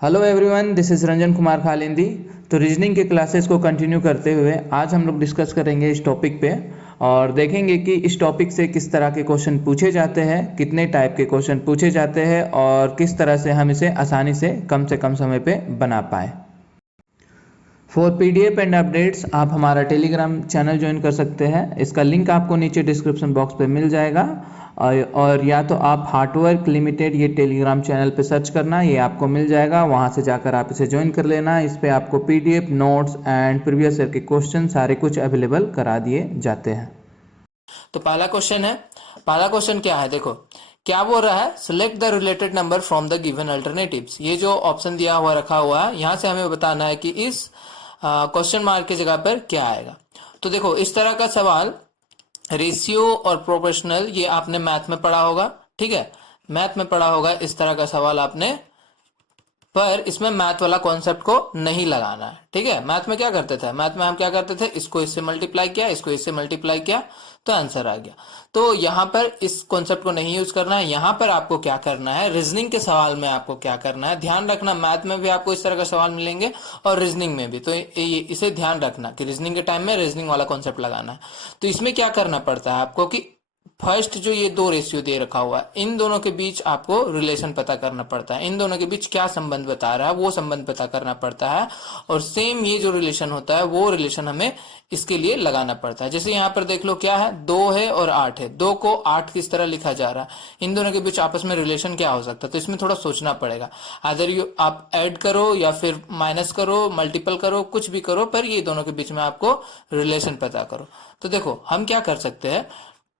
Hello everyone, this is Ranjan Kumar Khalindi. तो reasoning के classes को कंटिन्यू करते हुए आज हम लोग डिस्कस करेंगे इस टॉपिक पे और देखेंगे कि इस टॉपिक से किस तरह के क्वेश्चन पूछे जाते हैं, कितने टाइप के क्वेश्चन पूछे जाते हैं और किस तरह से हम इसे आसानी से कम समय पे बना पाए। फॉर PDF एंड अपडेट्स आप हमारा टेलीग्राम चैनल ज्वाइन कर सकते हैं। इसका लिंक आपको नीचे डिस्क्रिप्शन बॉक्स पे मिल जाएगा और या तो आप हार्डवर्क लिमिटेड ये टेलीग्राम चैनल पे सर्च करना, ये आपको मिल जाएगा। वहाँ से जाकर आप इसे ज्वाइन कर लेना। इस पे आपको PDF notes and previous year के क्वेश्चन सारे कुछ अवेलेबल करा दिए जाते हैं। तो पहला क्वेश्चन क्या है, देखो क्या बोल रहा है, select the related number from the given alternatives. ये जो ऑप्शन दिया हुआ रखा हुआ है, यहाँ से हमें बताना है कि इस क्वेश्चन मार्क की जगह पर क्या आएगा। तो देखो इस तरह का सवाल रेशियो और प्रोपोर्शनल ये आपने मैथ में पढ़ा होगा, ठीक है, मैथ में पढ़ा होगा इस तरह का सवाल आपने, पर इसमें मैथ वाला कॉन्सेप्ट को नहीं लगाना है, ठीक है। मैथ में क्या करते थे, मैथ में हम क्या करते थे, इसको इससे मल्टीप्लाई किया, इसको इससे मल्टीप्लाई किया तो आंसर आ गया। तो यहाँ पर इस कॉन्सेप्ट को नहीं यूज करना है। यहाँ पर आपको क्या करना है, रीजनिंग के सवाल में आपको क्या करना है, ध्यान रखना मैथ में भी आपको इस तरह का सवाल मिलेंगे और रीजनिंग में भी। तो इसे ध्यान रखना कि रीजनिंग के टाइम में रीजनिंग वाला कॉन्सेप्ट लगाना है। तो इसमें क्या करना पड़ता है आपको कि फर्स्ट जो ये दो रेशियो दे रखा हुआ है, इन दोनों के बीच आपको रिलेशन पता करना पड़ता है। इन दोनों के बीच क्या संबंध बता रहा है वो संबंध पता करना पड़ता है और सेम ये जो रिलेशन होता है वो रिलेशन हमें इसके लिए लगाना पड़ता है। जैसे यहाँ पर देख लो क्या है, 2 है और 8 है, 2 को 8 किस तरह लिखा जा रहा है, इन दोनों के बीच आपस में रिलेशन क्या हो सकता है। तो इसमें थोड़ा सोचना पड़ेगा। अदर यू आप ऐड करो या फिर माइनस करो, मल्टीपल करो, कुछ भी करो, पर ये दोनों के बीच में आपको रिलेशन पता करो। तो देखो हम क्या कर सकते हैं,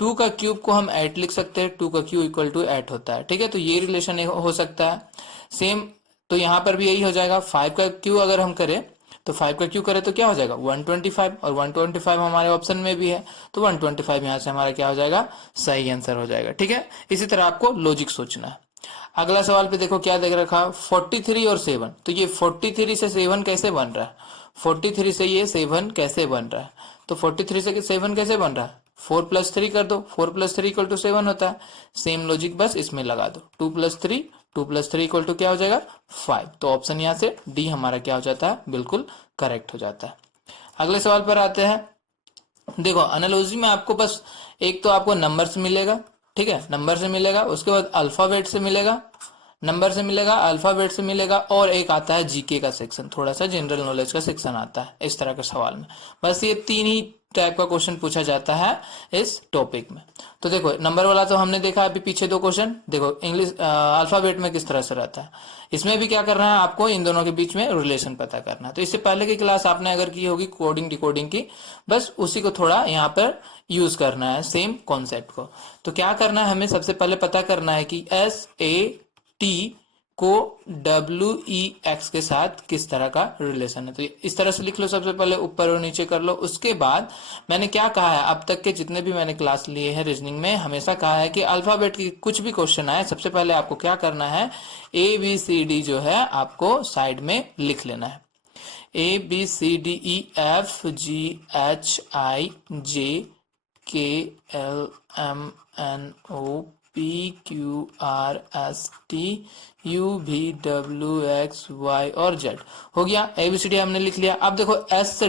2 का क्यूब को हम 8 लिख सकते हैं, 2 का क्यूब इक्वल टू 8 होता है, ठीक है। तो ये रिलेशन हो सकता है सेम। तो यहाँ पर भी यही हो जाएगा, 5 का क्यूब अगर हम करें तो 5 का क्यूब करें तो क्या हो जाएगा 125, और 125 हमारे ऑप्शन में भी है, तो 125 यहाँ से हमारा क्या हो जाएगा, सही आंसर हो जाएगा, ठीक है। इसी तरह आपको लॉजिक सोचना है। अगला सवाल पे देखो क्या देख रखा, 43 और 7। तो ये 43 से 7 कैसे बन रहा है, 43 से ये 7 कैसे बन रहा है, तो 43 से 7 कैसे बन रहा है, 4 + 3 कर दो, 4 + 3 = 7 होता है। सेम लॉजिक बस इसमें लगा दो, 2 + 3, 2 + 3 = क्या हो जाएगा 5। तो ऑप्शन यहाँ से डी हमारा क्या हो जाता है, बिल्कुल करेक्ट हो जाता है। अगले सवाल पर आते हैं। देखो एनालॉजी में आपको बस एक तो आपको नंबर से मिलेगा, ठीक है, नंबर से मिलेगा, उसके बाद अल्फाबेट से मिलेगा, नंबर से मिलेगा, अल्फाबेट से मिलेगा, और एक आता है जीके का सेक्शन, थोड़ा सा जनरल नॉलेज का सेक्शन आता है इस तरह के सवाल में। बस ये 3 ही टाइप का क्वेश्चन पूछा जाता है इस टॉपिक में। तो देखो नंबर वाला तो हमने देखा, अभी पीछे 2 क्वेश्चन देखो इंग्लिश अल्फाबेट में किस तरह से रहता है। इसमें भी क्या करना है आपको, इन दोनों के बीच में रिलेशन पता करना है। तो इससे पहले की क्लास आपने अगर की होगी कोडिंग डिकोडिंग की, बस उसी को थोड़ा यहाँ पर यूज करना है, सेम कॉन्सेप्ट को। तो क्या करना है, हमें सबसे पहले पता करना है कि SAT को WEX के साथ किस तरह का रिलेशन है। तो इस तरह से लिख लो, सबसे पहले ऊपर और नीचे कर लो। उसके बाद मैंने क्या कहा है, अब तक के जितने भी मैंने क्लास लिए हैं रीजनिंग में, हमेशा कहा है कि अल्फाबेट की कुछ भी क्वेश्चन आए, सबसे पहले आपको क्या करना है, ABCD जो है आपको साइड में लिख लेना है। ABCDEFGHIJKLMNOPQRSTUVWXY और Z हो गया। ABCD हमने लिख लिया। अब देखो एस से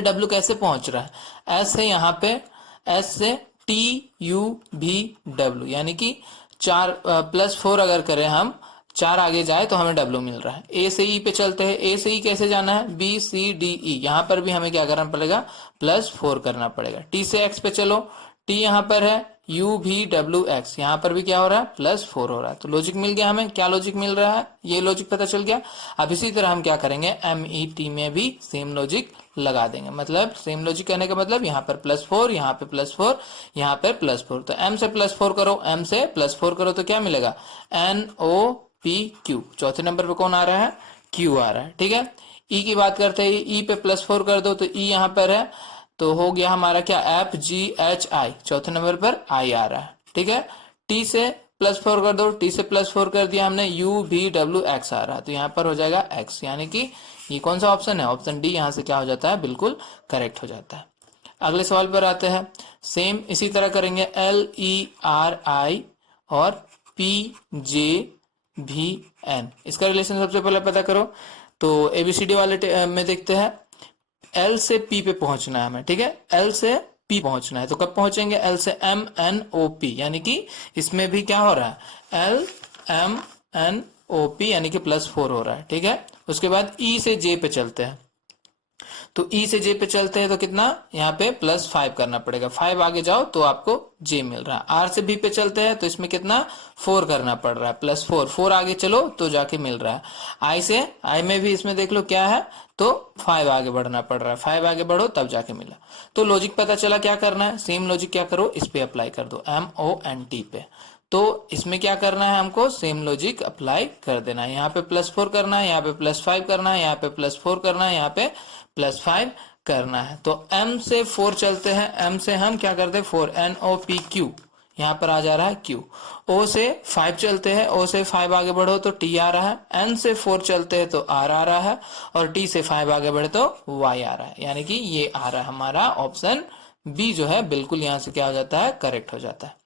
डब्ल्यू कैसे पहुंच रहा है, एस है यहाँ पे, एस से TUVW, यानी कि 4 + 4 अगर करें हम, 4 आगे जाए तो हमें W मिल रहा है। A से E पे चलते हैं, A से E कैसे जाना है, BCDE, यहाँ पर भी हमें क्या करना पड़ेगा, +4 करना पड़ेगा। T से X पे चलो, T यहाँ पर है, UVWX, यहाँ पर भी क्या हो रहा है, +4 हो रहा है। तो लॉजिक मिल गया हमें, क्या लॉजिक मिल रहा है, ये लॉजिक पता चल गया। अब इसी तरह हम क्या करेंगे, MET में भी सेम लॉजिक लगा देंगे। मतलब सेम लॉजिक कहने का मतलब यहाँ पर +4, यहाँ पे +4, यहाँ पे +4। तो M से +4 करो, M से +4 करो तो क्या मिलेगा, NOPQ। चौथे नंबर पे कौन आ रहा है, Q आ रहा है, ठीक है। E की बात करते हैं, E पे +4 कर दो तो E यहाँ पर है, तो हो गया हमारा क्या, FGHI, चौथे नंबर पर I आ रहा है, ठीक है। T से +4 कर दो, T से +4 कर दिया हमने, UVWX आ रहा है, तो यहाँ पर हो जाएगा X, यानी कि ये कौन सा ऑप्शन है, ऑप्शन डी यहाँ से क्या हो जाता है, बिल्कुल करेक्ट हो जाता है। अगले सवाल पर आते हैं। सेम इसी तरह करेंगे, LERI और भी एन, इसका रिलेशन सबसे पहले पता करो। तो एबीसीडी वाले में देखते हैं, एल से पी पे पहुंचना है हमें, ठीक है, एल से पी पहुंचना है। तो कब पहुंचेंगे, एल से एम एन ओ पी, यानी कि इसमें भी क्या हो रहा है, L M N O P यानी कि +4 हो रहा है, ठीक है। उसके बाद ई से जे पे चलते हैं, तो ई से जे पे चलते हैं तो कितना, यहाँ पे +5 करना पड़ेगा, 5 आगे जाओ तो आपको जे मिल रहा है। आर से बी पे चलते हैं तो इसमें कितना 4 करना पड़ रहा है, +4, 4 आगे चलो तो जाके मिल रहा है। आई से, आई में भी इसमें देख लो क्या है, तो 5 आगे बढ़ना पड़ रहा है, 5 आगे बढ़ो तब जाके मिला। तो लॉजिक पता चला क्या करना है, सेम लॉजिक क्या करो, इस पे अप्लाई कर दो, MONT पे। तो इसमें क्या करना है, हमको सेम लॉजिक अप्लाई कर देना है। यहाँ पे +4 करना है, यहाँ पे +5 करना है, यहाँ पे +4 करना है, यहाँ पे +5 करना है। तो m से 4 चलते हैं, m से हम क्या करते हैं 4, NOPQ, यहाँ पर आ जा रहा है Q। O से 5 चलते हैं, O से 5 आगे बढ़ो तो T आ रहा है, N से 4 चलते हैं तो R आ रहा है, और T से 5 आगे बढ़े तो Y आ रहा है, यानी कि ये आ रहा है हमारा ऑप्शन बी जो है, बिल्कुल यहाँ से क्या हो जाता है, करेक्ट हो जाता है।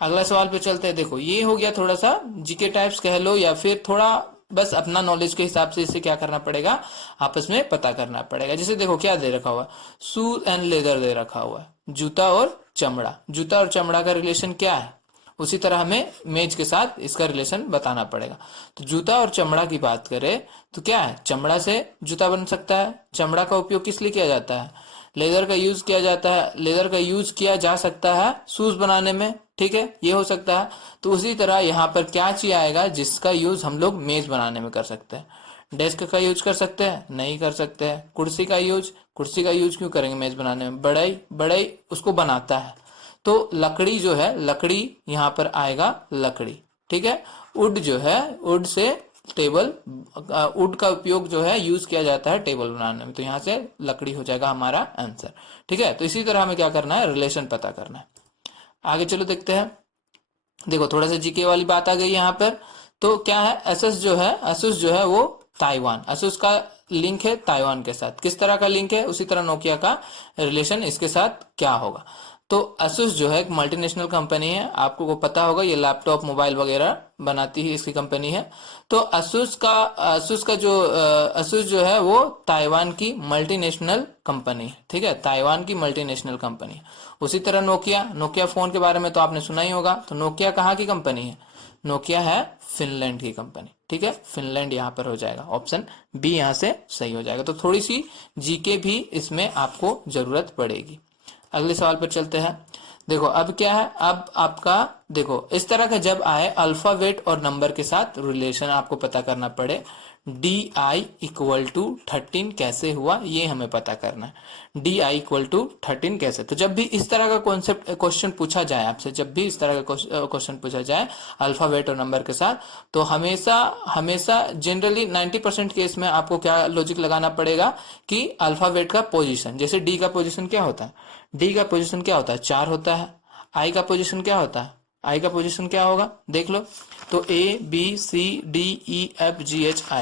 अगला सवाल पे चलते हैं। देखो ये हो गया थोड़ा सा जीके टाइप्स कह लो, या फिर थोड़ा बस अपना नॉलेज के हिसाब से इसे क्या करना पड़ेगा, आपस में पता करना पड़ेगा। जैसे देखो क्या दे रखा हुआ है, शूज एंड लेदर दे रखा हुआ है, जूता और चमड़ा, जूता और चमड़ा का रिलेशन क्या है, उसी तरह हमें मेज के साथ इसका रिलेशन बताना पड़ेगा। तो जूता और चमड़ा की बात करें तो क्या है, चमड़ा से जूता बन सकता है, चमड़ा का उपयोग किस लिए किया जाता है, लेदर का यूज किया जाता है, लेदर का यूज किया जा सकता है शूज बनाने में, ठीक है, ये हो सकता है। तो उसी तरह यहाँ पर क्या चीज आएगा जिसका यूज हम लोग मेज बनाने में कर सकते हैं, डेस्क का यूज कर सकते हैं, नहीं कर सकते हैं। कुर्सी का यूज, कुर्सी का यूज क्यों करेंगे मेज बनाने में, बढ़ई बढ़ई उसको बनाता है। तो लकड़ी जो है, लकड़ी यहाँ पर आएगा लकड़ी, ठीक है। वुड जो है, वुड से टेबल, वुड का उपयोग जो है यूज किया जाता है टेबल बनाने में, तो यहाँ से लकड़ी हो जाएगा हमारा आंसर, ठीक है। तो इसी तरह हमें क्या करना है, रिलेशन पता करना है। आगे चलो देखते हैं। देखो थोड़ा सा जीके वाली बात आ गई यहाँ पर। तो क्या है, एसस जो है, एसुस जो है वो ताइवान, एसुस का लिंक है ताइवान के साथ, किस तरह का लिंक है, उसी तरह नोकिया का रिलेशन इसके साथ क्या होगा। तो asus जो है एक मल्टीनेशनल कंपनी है, आपको को पता होगा, ये लैपटॉप मोबाइल वगैरह बनाती है, इसकी कंपनी है। तो asus जो है वो ताइवान की मल्टीनेशनल कंपनी है, ठीक है, ताइवान की मल्टीनेशनल कंपनी है। उसी तरह नोकिया, नोकिया फोन के बारे में तो आपने सुना ही होगा। तो नोकिया कहाँ की कंपनी है, नोकिया है फिनलैंड की कंपनी, ठीक है, फिनलैंड यहाँ पर हो जाएगा, ऑप्शन बी यहाँ से सही हो जाएगा। तो थोड़ी सी जीके भी इसमें आपको जरूरत पड़ेगी। अगले सवाल पर चलते हैं। देखो अब क्या है, अब आपका देखो इस तरह का जब आए अल्फाबेट और नंबर के साथ रिलेशन आपको पता करना पड़े, DI = 13 कैसे हुआ ये हमें पता करना है। DI = 13 कैसे, तो जब भी इस तरह का कॉन्सेप्ट क्वेश्चन पूछा जाए आपसे, जब भी इस तरह का क्वेश्चन पूछा जाए अल्फाबेट और नंबर के साथ, तो हमेशा हमेशा जनरली 90% केस में आपको क्या लॉजिक लगाना पड़ेगा कि अल्फाबेट का पोजीशन, जैसे डी का पोजीशन क्या होता है, डी का पोजीशन क्या होता है 4 होता है। आई का पोजीशन क्या होता है, आई का पोजीशन क्या होगा देख लो, तो ABCDEFGHI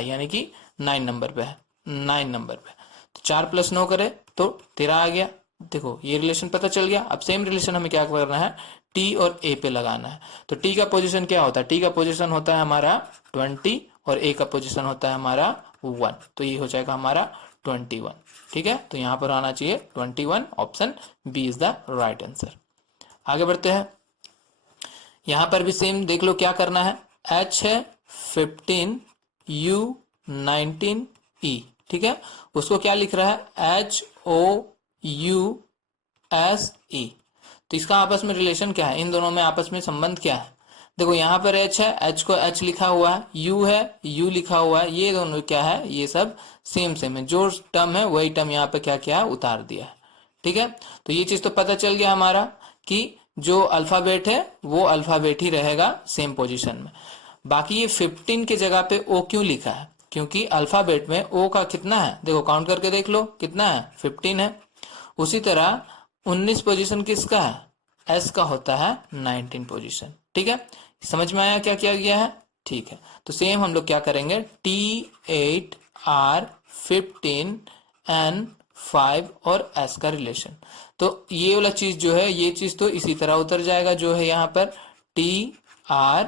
यानी कि 9 नंबर पे है, 9 नंबर पे। तो 4 + 9 करे तो 13 आ गया। देखो ये रिलेशन पता चल गया। अब सेम रिलेशन हमें क्या करना है, टी और ए पे लगाना है। तो टी का पोजीशन क्या होता है, टी का पोजीशन होता है हमारा 20 और ए का पोजीशन होता है हमारा 1, तो ये हो जाएगा हमारा 21, ठीक है। तो यहाँ पर आना चाहिए 21, option B is the right answer. आगे बढ़ते हैं। यहां पर भी सेम देख लो क्या करना है, H है 15, U 19, E, ठीक है, उसको क्या लिख रहा है HOUSE। तो इसका आपस में रिलेशन क्या है, इन दोनों में आपस में संबंध क्या है। देखो यहाँ पर H है, H को H लिखा हुआ है, U है, U लिखा हुआ है, ये दोनों क्या है, ये सब सेम सेम है, जो टर्म है वही टर्म यहाँ पे क्या किया है, उतार दिया है, ठीक है। तो ये चीज तो पता चल गया हमारा कि जो अल्फाबेट है वो अल्फाबेट ही रहेगा सेम पोजीशन में। बाकी ये 15 के जगह पे O क्यों लिखा है, क्योंकि अल्फाबेट में O का कितना है, देखो काउंट करके देख लो कितना है, 15 है। उसी तरह 19 पोजीशन किसका है, S का होता है 19 पोजीशन, ठीक है। समझ में आया क्या किया गया है, ठीक है। तो सेम हम लोग क्या करेंगे, T8 R 15 N 5 और S का रिलेशन। तो ये वाला चीज जो है, ये चीज तो इसी तरह उतर जाएगा जो है यहाँ पर TR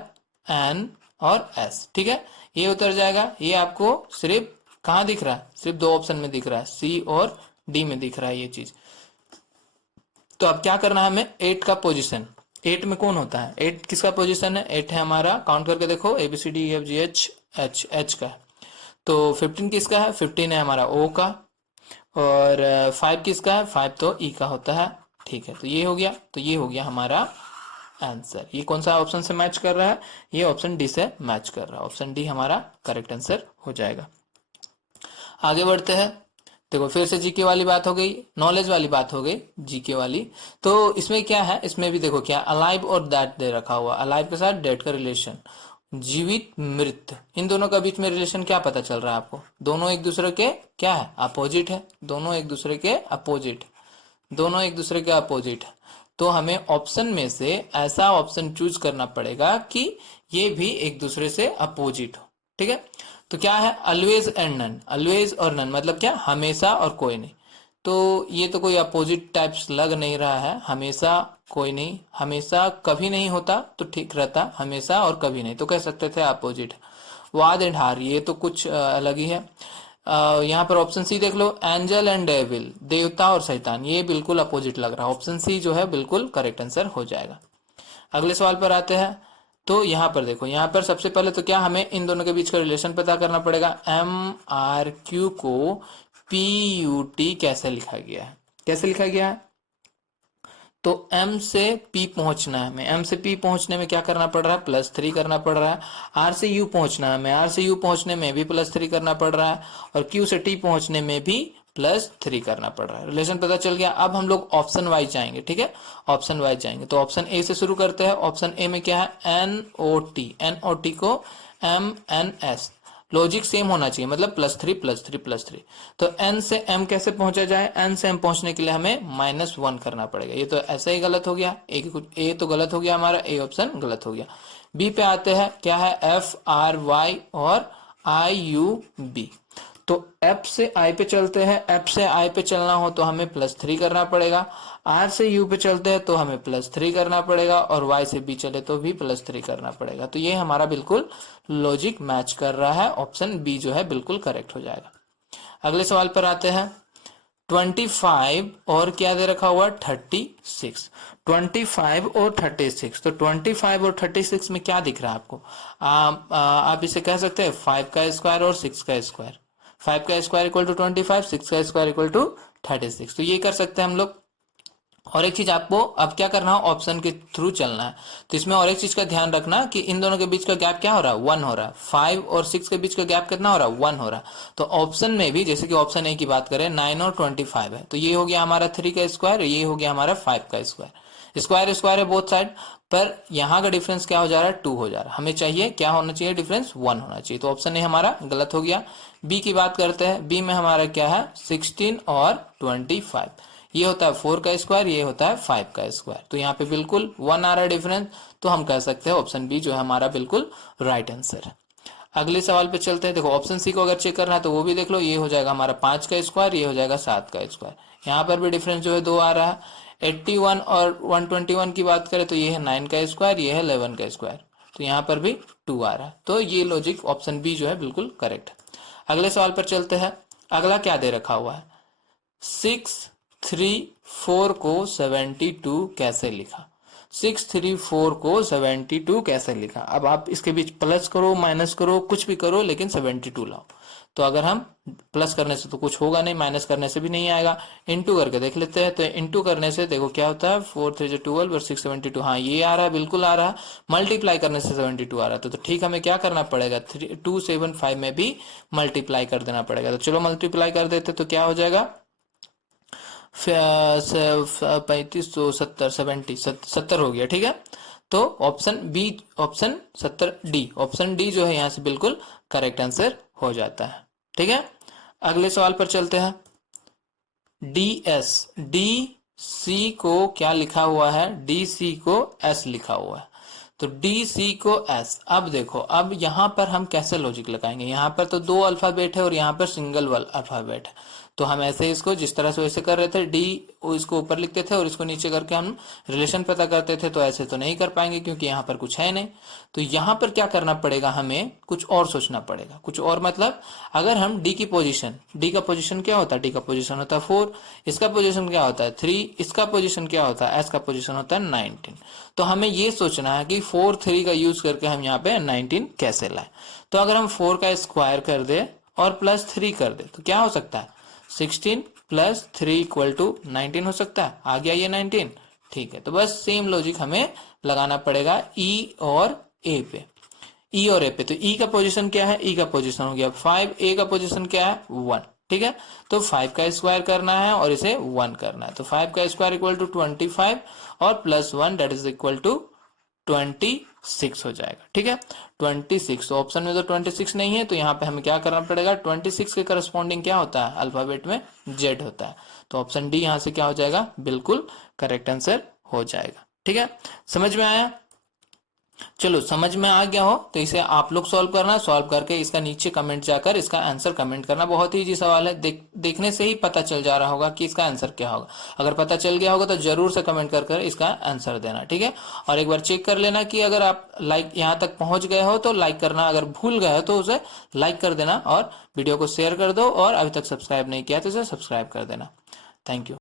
N और एस, ठीक है। ये उतर जाएगा, ये आपको सिर्फ कहाँ दिख रहा है, सिर्फ दो ऑप्शन में दिख रहा है, सी और डी में दिख रहा है ये चीज। तो अब क्या करना है हमें, 8 का पोजीशन, 8 में कौन होता है, 8 किसका पोजीशन है, 8 है हमारा, काउंट करके देखो, A B C D E F G H, H का है। तो 15 किसका है, 15 है हमारा ओ का, और 5 किसका है, 5 तो ई का होता है, ठीक है। तो ये हो गया, तो ये हो गया हमारा आंसर। ये कौन सा ऑप्शन से मैच कर रहा है, ये ऑप्शन डी से मैच कर रहा है, ऑप्शन डी हमारा करेक्ट आंसर हो जाएगा। आगे बढ़ते हैं, देखो फिर से जीके वाली बात हो गई, नॉलेज वाली बात हो गई, जीके वाली। तो इसमें क्या है, इसमें भी देखो क्या अलाइव और दैट दे रखा हुआ, अलाइव के साथ डेट का रिलेशन, जीवित मृत, इन दोनों का बीच में रिलेशन क्या पता चल रहा है आपको, दोनों एक दूसरे के क्या है, अपोजिट है, दोनों एक दूसरे के अपोजिट, दोनों एक दूसरे के अपोजिट है। तो हमें ऑप्शन में से ऐसा ऑप्शन चूज करना पड़ेगा कि ये भी एक दूसरे से अपोजिट हो, ठीक है। तो क्या है, ऑलवेज एंड नन, ऑलवेज और नन मतलब क्या, हमेशा और कोई नहीं। तो ये तो कोई अपोजिट टाइप्स लग नहीं रहा है, हमेशा कोई नहीं, हमेशा कभी नहीं होता तो ठीक रहता, हमेशा और कभी नहीं तो कह सकते थे अपोजिट। वाद एंड हार, ये तो कुछ अलग ही है। यहाँ पर ऑप्शन सी देख लो, एंजल एंड डेविल, देवता और शैतान, ये बिल्कुल अपोजिट लग रहा है, ऑप्शन सी जो है बिल्कुल करेक्ट आंसर हो जाएगा। अगले सवाल पर आते हैं, तो यहाँ पर देखो, यहाँ पर सबसे पहले तो क्या हमें इन दोनों के बीच का रिलेशन पता करना पड़ेगा, एम आर क्यू को पी यू टी कैसे लिखा गया है, कैसे लिखा गया है, तो M से P पहुंचना है हमें, M से P पहुंचने में क्या करना पड़ रहा है, +3 करना पड़ रहा है। R से U पहुंचना है हमें, R से U पहुंचने में भी +3 करना पड़ रहा है, और Q से T पहुंचने में भी +3 करना पड़ रहा है। रिलेशन पता चल गया। अब हम लोग ऑप्शन वाइज जाएंगे, ठीक है, ऑप्शन वाइज जाएंगे। तो ऑप्शन ए से शुरू करते हैं। ऑप्शन ए में क्या है, NOT, NOT को MNS, लॉजिक सेम होना चाहिए, मतलब +3 +3 +3। तो n से m कैसे पहुंचा जाए, n से m पहुंचने के लिए हमें -1 करना पड़ेगा। ये तो ऐसा ही गलत हो गया, ए तो गलत हो गया हमारा, ए ऑप्शन गलत हो गया। बी पे आते हैं, क्या है, FRY और IUB। तो F से I पे चलते हैं, F से I पे चलना हो तो हमें +3 करना पड़ेगा, R से U पे चलते हैं तो हमें +3 करना पड़ेगा, और Y से B चले तो भी +3 करना पड़ेगा। तो ये हमारा बिल्कुल लॉजिक मैच कर रहा है, ऑप्शन बी जो है बिल्कुल करेक्ट हो जाएगा। अगले सवाल पर आते हैं, 25 और क्या दे रखा हुआ, 36, 25 और 36। तो 25 और 36 में क्या दिख रहा है आपको, आप इसे कह सकते हैं 5 का स्क्वायर और 6 का स्क्वायर, 5 का स्क्वायर इक्वल टू 25, 6 का स्क्वायर इक्वल टू 36। तो ये कर सकते हैं हम लोग। और एक चीज आपको अब क्या करना है, ऑप्शन के थ्रू चलना है। तो इसमें और एक चीज का ध्यान रखना कि इन दोनों के बीच का गैप क्या हो रहा है, 1 हो रहा है। 5 और 6 के बीच का गैप कितना हो रहा है, 1 हो रहा है। तो ऑप्शन में भी, जैसे कि ऑप्शन ए की बात करें, 9 और 25 है, तो ये हो गया हमारा 3 का स्क्वायर, ये हो गया हमारा 5 का स्क्वायर। स्क्वायर स्क्वायर है बोथ साइड, पर यहाँ का डिफरेंस क्या हो जा रहा है, 2 हो जा रहा है। हमें चाहिए क्या होना चाहिए, डिफरेंस 1 होना चाहिए। तो ऑप्शन ए हमारा गलत हो गया। बी की बात करते हैं, बी में हमारा क्या है, 16 और 25, ये होता है 4 का स्क्वायर, ये होता है 5 का स्क्वायर। तो यहाँ पे बिल्कुल 1 आ रहा है डिफरेंस, तो हम कह सकते हैं ऑप्शन बी जो है हमारा बिल्कुल राइट आंसर है। अगले सवाल पे चलते हैं। देखो ऑप्शन सी को अगर चेक करना है तो वो भी देख लो, ये हो जाएगा हमारा 5 का स्क्वायर, ये हो जाएगा 7 का स्क्वायर। यहाँ पर भी डिफरेंस जो है 2 आ रहा है। 81 और 121 की बात करें तो ये है 9 का स्क्वायर, ये है 11 का स्क्वायर, तो यहाँ पर भी 2 आ रहा है। तो ये लॉजिक ऑप्शन बी जो है बिल्कुल करेक्ट है। अगले सवाल पर चलते हैं। अगला क्या दे रखा हुआ है, 634 को 72 कैसे लिखा, 634 को 72 कैसे लिखा। अब आप इसके बीच प्लस करो माइनस करो कुछ भी करो, लेकिन 72 लाओ। तो अगर हम प्लस करने से तो कुछ होगा नहीं, माइनस करने से भी नहीं आएगा, इंटू करके देख लेते हैं। तो इंटू करने से देखो क्या होता है, 4 3 12 और 6 72, हाँ ये आ रहा है, बिल्कुल आ रहा है। मल्टीप्लाई करने से 72 आ रहा है, तो ठीक हमें क्या करना पड़ेगा, 275 में भी मल्टीप्लाई कर देना पड़ेगा। तो चलो मल्टीप्लाई कर देते, तो क्या हो जाएगा, 3570 70 हो गया, ठीक है। तो option B, option 70 D, option D जो है यहाँ से बिल्कुल करेक्ट आंसर हो जाता है, ठीक है। अगले सवाल पर चलते हैं। DS, डी सी को क्या लिखा हुआ है, डी सी को एस लिखा हुआ है। तो डी सी को एस। अब देखो, अब यहाँ पर हम कैसे लॉजिक लगाएंगे, यहाँ पर तो 2 अल्फाबेट है और यहाँ पर सिंगल अल्फाबेट है। तो हम ऐसे इसको जिस तरह से वैसे कर रहे थे, डी इसको ऊपर लिखते थे और इसको नीचे करके हम रिलेशन पता करते थे, तो ऐसे तो नहीं कर पाएंगे क्योंकि यहाँ पर कुछ है नहीं। तो यहाँ पर क्या करना पड़ेगा, हमें कुछ और सोचना पड़ेगा। कुछ और मतलब अगर हम डी की पोजीशन, डी का पोजीशन क्या होता है, डी का पोजीशन होता है 4, इसका पोजीशन क्या होता है 3, इसका पोजीशन क्या होता है, एस का पोजीशन होता है 19। तो हमें ये सोचना है कि 4 3 का यूज करके हम यहाँ पे 19 कैसे लाए। तो अगर हम 4 का स्क्वायर कर दे और प्लस 3 कर दे तो क्या हो सकता है, 16 प्लस 3 इक्वल टू 19 हो सकता है। आ गया ये 19, ठीक है। तो बस सेम लॉजिक हमें लगाना पड़ेगा ई और ए पे, ई और ए पे। तो ई का पोजीशन क्या है, ई का पोजीशन हो गया 5, ए का पोजीशन क्या है 1, ठीक है। तो 5 का स्क्वायर करना है और इसे 1 करना है। तो 5 का स्क्वायर इक्वल टू 25 और plus 1 that is equal to 26 हो जाएगा, ठीक है। 26, तो ऑप्शन में तो 26 नहीं है, तो यहाँ पे हमें क्या करना पड़ेगा, 26 के करस्पॉन्डिंग क्या होता है अल्फाबेट में, जेड होता है। तो ऑप्शन डी यहाँ से क्या हो जाएगा, बिल्कुल करेक्ट आंसर हो जाएगा, ठीक है। समझ में आया, चलो समझ में आ गया हो तो इसे आप लोग सॉल्व करना, सॉल्व करके इसका नीचे कमेंट जाकर इसका आंसर कमेंट करना। बहुत ही इजी सवाल है, देखने से ही पता चल जा रहा होगा कि इसका आंसर क्या होगा। अगर पता चल गया होगा तो जरूर से कमेंट कर इसका आंसर देना, ठीक है। और एक बार चेक कर लेना कि अगर आप लाइक यहाँ तक पहुंच गए हो तो लाइक करना, अगर भूल गए हो तो उसे लाइक कर देना और वीडियो को शेयर कर दो, और अभी तक सब्सक्राइब नहीं किया तो इसे सब्सक्राइब कर देना। Thank you.